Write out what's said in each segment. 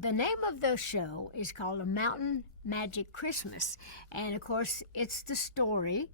The name of the show is called A Mountain Magic Christmas. And of course, it's the story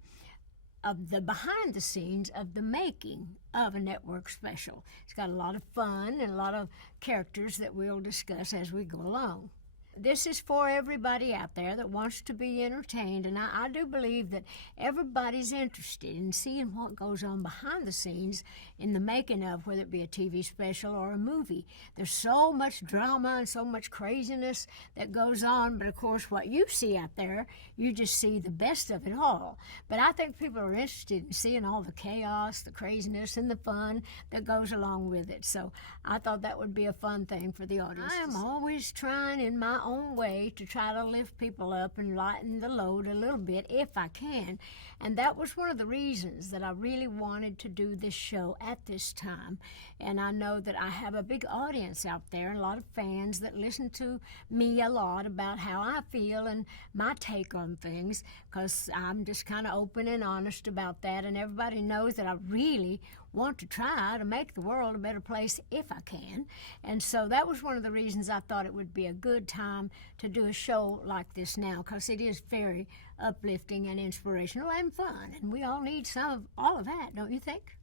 of the behind the scenes of the making of a network special. It's got a lot of fun and a lot of characters that we'll discuss as we go along. This is for everybody out there that wants to be entertained, and I do believe that everybody's interested in seeing what goes on behind the scenes in the making of, whether it be a TV special or a movie. There's so much drama and so much craziness that goes on, but of course what you see out there, you just see the best of it all. But I think people are interested in seeing all the chaos, the craziness, and the fun that goes along with it. So I thought that would be a fun thing for the audience. I am always trying in my own way to try to lift people up and lighten the load a little bit if I can. And that was one of the reasons that I really wanted to do this show at this time. And I know that I have a big audience out there, a lot of fans that listen to me a lot about how I feel and my take on things, because I'm just kind of open and honest about that, and everybody knows that I really want to try to make the world a better place if I can. And so that was one of the reasons I thought it would be a good time to do a show like this now, because it is very uplifting and inspirational and fun, and we all need some of all of that, don't you think?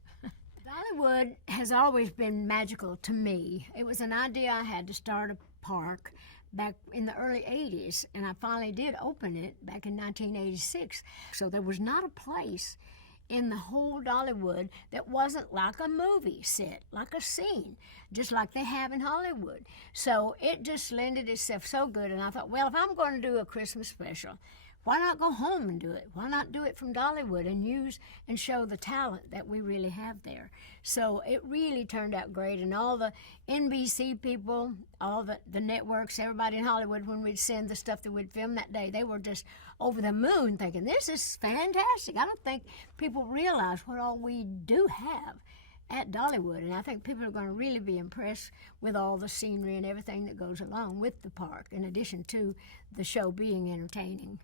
Dollywood has always been magical to me. It was an idea I had to start a park back in the early 80s, and I finally did open it back in 1986. So there was not a place in the whole Dollywood that wasn't like a movie set, like a scene, just like they have in Hollywood. So it just lended itself so good, and I thought, well, if I'm going to do a Christmas special, why not go home and do it? Why not do it from Dollywood and use and show the talent that we really have there? So it really turned out great, and all the NBC people, all the networks, everybody in Hollywood, when we'd send the stuff that we'd film that day, they were just over the moon thinking, this is fantastic. I don't think people realize what all we do have at Dollywood, and I think people are going to really be impressed with all the scenery and everything that goes along with the park, in addition to the show being entertaining.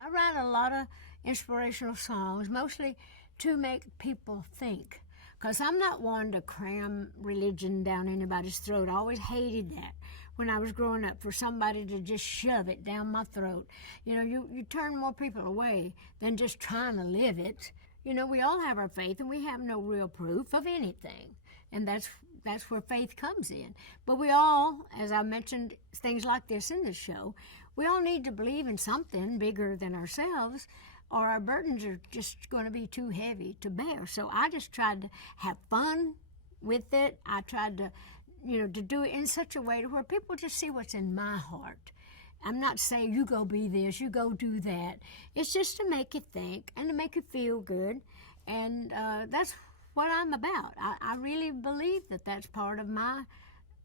I write a lot of inspirational songs, mostly to make people think, because I'm not one to cram religion down anybody's throat. I always hated that when I was growing up, for somebody to just shove it down my throat. You know, you turn more people away than just trying to live it. You know, we all have our faith, and we have no real proof of anything, and that's where faith comes in. But we all, as I mentioned things like this in the show, we all need to believe in something bigger than ourselves, or our burdens are just going to be too heavy to bear. So I just tried to have fun with it. I tried to, to do it in such a way to where people just see what's in my heart. I'm not saying you go be this, you go do that. It's just to make you think and to make you feel good. And that's what I'm about. I really believe that that's part of my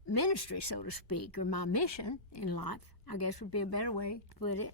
ministry, so to speak, or my mission in life, I guess would be a better way to put it.